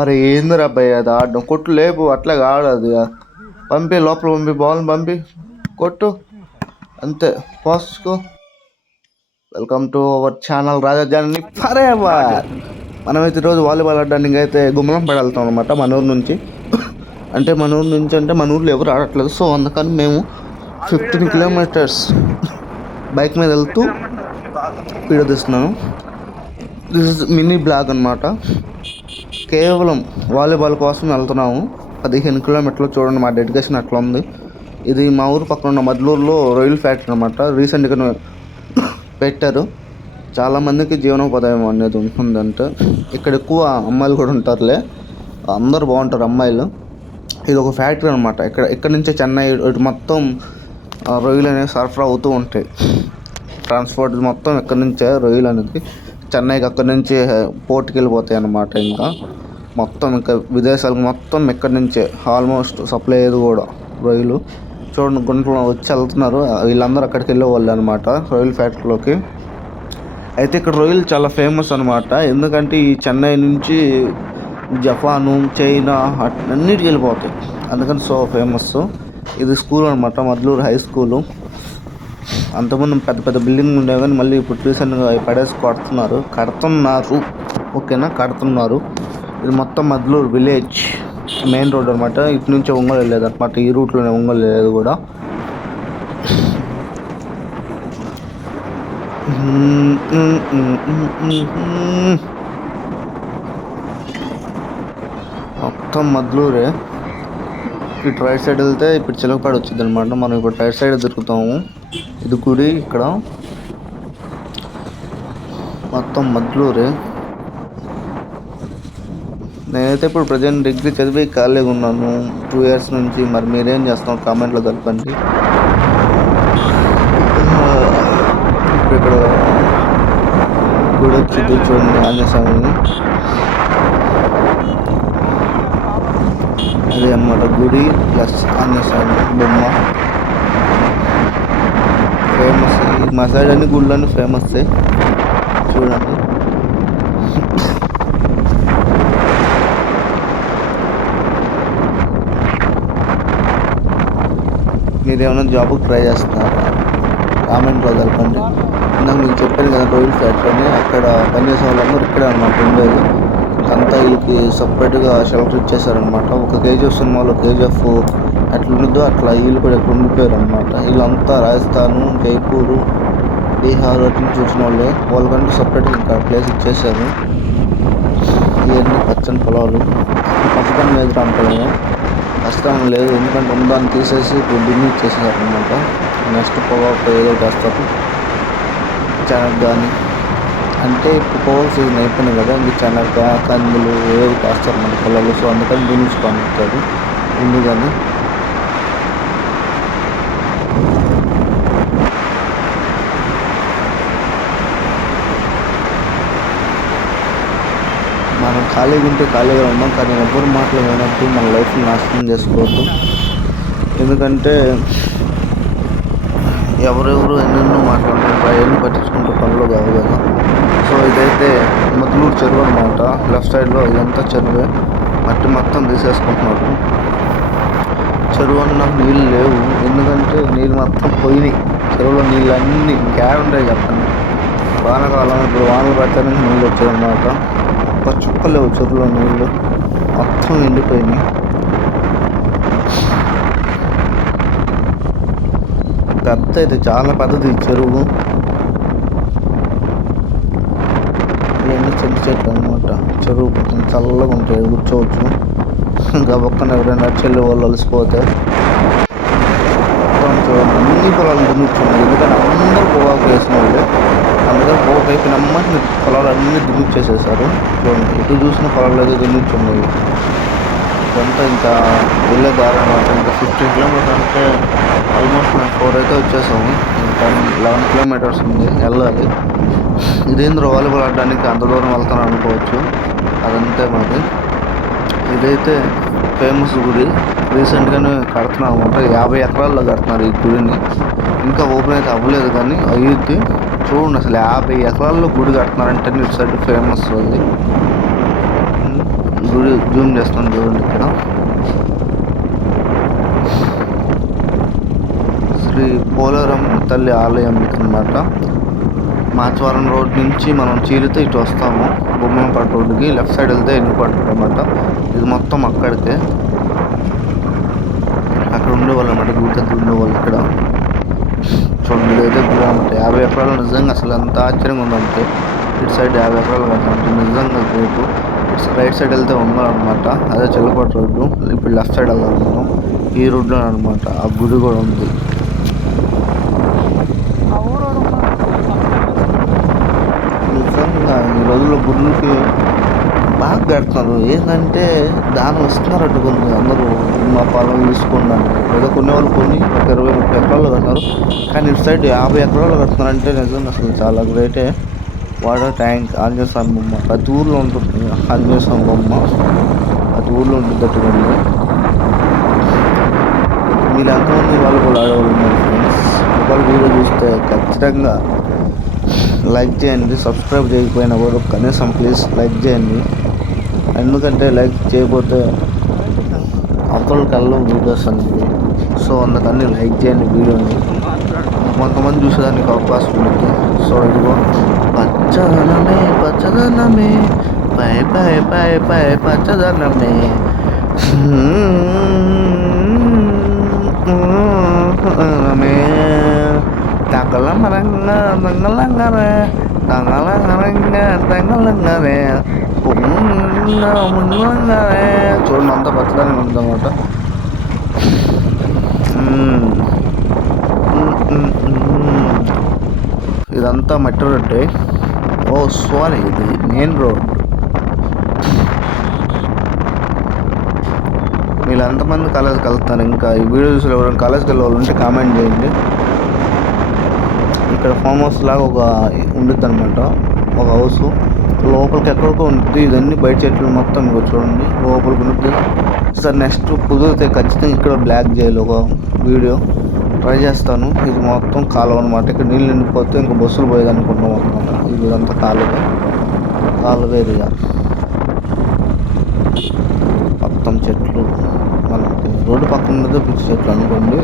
అరే ఏందిరా అబ్బాయి అది ఆడడం కొట్టు లేపు అట్లా ఆడు అది పంపి లోపల పంపి బాల్ పంపి కొట్టు అంతే పోసుకో. వెల్కమ్ టు అవర్ ఛానల్ రాజధాని ఫర్ ఎవర్. మనమైతే ఈరోజు వాలీబాల్ ఆడడానికి అయితే గుమ్మలంపేట వెళ్తాం అనమాట మన ఊరు నుంచి. అంటే మన ఊరు నుంచి అంటే మన ఊర్లో ఎవరు ఆడట్లేదు, సో అందుకని మేము 15 కిలోమీటర్స్ బైక్ మీద వెళ్తూ వీడియో తీస్తున్నాను. దిస్ ఇస్ మినీ బ్లాగ్ అనమాట. కేవలం వాలీబాల్ కోసం వెళ్తున్నాము. 15 కిలోమీటర్లు. చూడండి మా డెడికేషన్ అట్లా ఉంది. ఇది మా ఊరు పక్కన ఉన్న మద్లూరులో రొయ్యల ఫ్యాక్టరీ అనమాట. రీసెంట్గా పెట్టారు. చాలామందికి జీవనోపాధ్యాయం అనేది ఉంటుందంటే ఇక్కడ ఎక్కువ అమ్మాయిలు కూడా ఉంటారులే, అందరూ బాగుంటారు అమ్మాయిలు. ఇది ఒక ఫ్యాక్టరీ అనమాట. ఇక్కడ నుంచే చెన్నై ఇటు మొత్తం రొయ్యలు అనేవి సరఫరా అవుతూ ఉంటాయి. ట్రాన్స్పోర్ట్ మొత్తం ఇక్కడ నుంచే రొయ్యలు అనేది చెన్నైకి అక్కడి నుంచి పోర్ట్కి వెళ్ళిపోతాయి అన్నమాట. ఇంకా మొత్తం ఇంకా విదేశాలకు మొత్తం ఇక్కడి నుంచే ఆల్మోస్ట్ సప్లై అయ్యేది కూడా రొయ్యలు. చూడండి గుంటలో వచ్చి వెళ్తున్నారు, వీళ్ళందరూ అక్కడికి వెళ్ళేవాళ్ళు అనమాట రొయ్యల ఫ్యాక్టరీలోకి. అయితే ఇక్కడ రొయ్యలు చాలా ఫేమస్ అనమాట. ఎందుకంటే ఈ చెన్నై నుంచి జపాను, చైనా అన్నిటికి వెళ్ళిపోతాయి, అందుకని సో ఫేమస్. ఇది స్కూల్ అనమాట, మద్లూరు హై స్కూలు. అంతకుముందు పెద్ద పెద్ద బిల్డింగ్ ఉండేవి కానీ మళ్ళీ ఇప్పుడు రీసెంట్గా పడేసి కడుతున్నారు. ఓకేనా, కడుతున్నారు. ఇది మొత్తం మద్లూరు విలేజ్ మెయిన్ రోడ్ అనమాట. ఇటు నుంచి ఒంగోలు వెళ్ళేది అనమాట. ఈ రూట్లోనే ఒంగోలు వెళ్ళేది కూడా. మొత్తం మద్లూరే. ఇటు రైట్ సైడ్ వెళ్తే ఇప్పుడు చిలకపాడు వచ్చింది అనమాట. మనం ఇప్పుడు రైట్ సైడ్ దొరుకుతాము. ఇది గుడి ఇక్కడ. మొత్తం మద్లూరే. నేనైతే ఇప్పుడు ప్రజెంట్ డిగ్రీ చదివి ఖాళీగా ఉన్నాను 2 years నుంచి. మరి మీరేం చేస్తాం కామెంట్లో తెలపండి. ఇప్పుడు ఇక్కడ గుడి వచ్చింది చూడండి, ఆంజనేయ స్వామి. అదే అన్నమాట గుడి ప్లస్ ఆంజనేయ స్వామి బొమ్మ. ఫేమస్ మా సైడ్ అన్ని గుళ్ళన్నీ ఫేమస్ చూడండి. మీరు ఏమైనా జాబ్కి ట్రై చేస్తున్నారా కామెంట్లో తెలపండి. ఇందాక మీకు చెప్పాను కదా రొయ్యల ఫ్యాక్టరీ అని, అక్కడ పనిచేసే వాళ్ళందరూ ఇక్కడే అనమాట ఉండేది. అంతా వీళ్ళకి సపరేట్గా షెల్టర్ ఇచ్చేసారనమాట. ఒక కేజీఎఫ్ సినిమాలో కేజీఎఫ్ అట్లా ఉండిద్దో అట్లా వీళ్ళు కూడా ఇక్కడ ఉండిపోయారు అనమాట. వీళ్ళంతా రాజస్థాను, జైపూరు, బీహార్ అటు నుంచి వచ్చిన వాళ్ళే. వాళ్ళకంటే సపరేట్గా ఇంకా ప్లేస్ ఇచ్చేసారు. ఇవన్నీ పచ్చని పొలాలు. పచ్చదనం లేదు అంటాము, కష్టం లేదు. ఎందుకంటే ఉన్నదాన్ని తీసేసి ఇప్పుడు దున్ని ఇచ్చేసారు అనమాట. నెక్స్ట్ పొగాకు ఏదో చేస్తారు, శనగ కానీ. అంటే ఇప్పుడు పొగాకు సీజన్ అయిపోయినాయి కదా, ఇంక శనగ, కందులు ఏదో వేస్తారు మన పొలాలు. సో అందుకని దున్నించుకొని ఉంటారు ముందుగానే. మనం ఖాళీగా ఉంటే ఖాళీగా ఉన్నాం, కానీ ఎవరి మాటలు వినట్టు మన లైఫ్ని నాశనం చేసుకోవద్దు. ఎందుకంటే ఎవరెవరు ఎన్నెన్నో మాట్లాడుకుంటారు, అవన్నీ పట్టించుకుంటూ పనులు కావు కదా. సో ఇదైతే మద్లూరు చెరువు అనమాట. లెఫ్ట్ సైడ్లో ఇదంతా చెరువే, మట్టి మొత్తం తీసేసుకుంటున్నారు. చెరువు అన్న నీళ్ళు లేవు, ఎందుకంటే నీళ్ళు మొత్తం పోయినాయి. చెరువులో నీళ్ళు అన్నీ ఉంటాయి చెప్పండి. వానకాలం ఇప్పుడు వానలు పెట్టడానికి నీళ్ళు వచ్చాయన్నమాట. ఒక చుక్క లేవు చెరువులో నీళ్ళు, మొత్తం ఎండిపోయినాయి. పెద్ద అయితే చాలా పెద్దది చెరువు. ఇవన్నీ చిన్న చెట్లు అనమాట. చెరువు కొంచెం చల్లగా ఉంటాయి, కూర్చోవచ్చు. ఇంకా పక్కన ఎవరైనా చెల్లి వాళ్ళు అలసిపోతే చూడండి అన్ని పొలాలు దున్నిచ్చున్నాయి. ఎందుకంటే అందరూ పొగాకు వేసిన వాళ్ళే, అందుకని పొగాకు అయిపోయినమ్మని పొలాలు అన్నీ దున్నిచ్చేసేసారు. చూడండి ఇటు చూసిన పొలాలు అయితే దున్నిచ్చున్నాయి. ఇదంతా ఇంకా వెళ్ళే దారి అనమాట. ఇంకా 15 కిలోమీటర్స్ అంటే ఆల్మోస్ట్ మేము 4 అయితే వచ్చేసాము. ఇంకా 11 కిలోమీటర్స్ ఉంది వెళ్ళాలి. ఇదేంద్ర వాలీబాల్ ఆడడానికి అంత దూరం వెళ్తాను అనుకోవచ్చు, అదంతే మరి. ఇదైతే ఫేమస్ గుడి, రీసెంట్గానే కడుతున్నారు అనమాట. 50 ఎకరాల్లో కడుతున్నారు ఈ గుడిని. ఇంకా ఓపెన్ అయితే అవ్వలేదు కానీ అయ్యిద్ది. చూడండి అసలు 50 ఎకరాల్లో గుడి కడుతున్నారంటే ఇటు సైడ్ ఫేమస్ అది. గుడి జూమ్ చేస్తాను చూడండి. ఇక్కడ శ్రీ పోలేరమ్మ తల్లి ఆలయం అన్నమాట. మాచవరం రోడ్ నుంచి మనం చీలితే ఇటు వస్తాము. బొమ్మలపాటు రోడ్డుకి లెఫ్ట్ సైడ్ వెళ్తే ఎన్నిపాటు అనమాట. ఇది మొత్తం అక్కడికే, అక్కడ ఉండేవాళ్ళు అనమాట. గుడి దగ్గర ఉండేవాళ్ళు. ఇక్కడ చూడండి, ఇదైతే గుడి అనమాట. 50 ఎకరాలు. నిజంగా అసలు ఎంత ఆశ్చర్యంగా ఉందంటే, ఇటు సైడ్ 50 ఎకరాలు కట్టినట్టు నిజంగా గ్రేటు. ఇటు రైట్ సైడ్ వెళ్తే ఉండాలన్నమాట. అదే చిల్లపాటు రోడ్డు. ఇప్పుడు లెఫ్ట్ సైడ్ వెళ్దాం మనం. ఈ రోడ్లో అనమాట ఆ గుడి కూడా ఉంది. నిజంగా ఈ రోజుల్లో గుళ్ళకి బాగా కడుతున్నారు. ఏంటంటే దానం ఇస్తున్నారు అటు కొన్ని అందరూ మా పొలం తీసుకున్నాను. ఏదో కొన్ని వాళ్ళు కొన్ని ఒక 20-30 ఎకరాలు కట్టినారు. కానీ ఇటు సైడ్ 50 ఎకరాలు కడుతున్నారంటే నిజంగా అసలు చాలా గ్రేటే. వాటర్ ట్యాంక్, ఆంజనేయ స్వామి బొమ్మ ప్రతి ఊర్లో ఉంటుంది. ఆంజనేయ స్వామి బొమ్మ ప్రతి ఊర్లో ఉంటుంది అట్టుకోండి. మీరు ఎంతమంది వాళ్ళు కూడా ఆడవాళ్ళు ఉన్నారు ఫ్రెండ్స్. ఒకవేళ వీడియో చూస్తే ఖచ్చితంగా లైక్ చేయండి. సబ్స్క్రైబ్ చేయకపోయినా కూడా కనీసం ప్లీజ్ లైక్ చేయండి. ఎందుకంటే లైక్ చేయకపోతే అవతలకి వెళ్ళవు వీడియోస్ అనేది. సో అందుకని లైక్ చేయండి వీడియోని. కొంతమంది చూసేదానికి అవకాశం ఉంది. సో ఇదిగో పచ్చదనమే పచ్చదనమే పై పై పై పై పచ్చదనమే తగలమరంగా తంగలంగరే తగలంగరంగా తగలంగరే చూడండి, అంతా పచ్చదనం ఉందన్నమాట. ఇదంతా మట్టి రోడ్డే. ఓ సారీ, ఇది మెయిన్ రోడ్. మీరు ఎంతమంది కాలేజ్కి వెళ్తారు? ఇంకా ఈ వీడియో చూసి ఎవరైనా కాలేజ్కి వెళ్ళే వాళ్ళు ఉంటే కామెంట్ చేయండి. ఇక్కడ ఫామ్ హౌస్ లాగా ఒక ఉండిద్ది అనమాట. ఒక హౌస్ లోపలికి ఎక్కడికో ఉంటుంది. ఇదన్నీ బయట చెట్లు మొత్తం మీకు చూడండి లోపలికి ఉంటుంది. సార్ నెక్స్ట్ కుదిరితే ఖచ్చితంగా ఇక్కడ బ్లాక్ చేయాలి ఒక వీడియో ట్రై చేస్తాను. ఇది మొత్తం కాలువ అనమాట. ఇక్కడ నీళ్ళు నిండిపోతే ఇంకా బస్సులు పోయేది అనుకుంటాం అనమాట. ఇది అంతా కాలువ ఏరియా. మొత్తం చెట్లు, మనకి రోడ్డు పక్కన ఉన్నదే పిచ్చి చెట్లు అనుకోండి.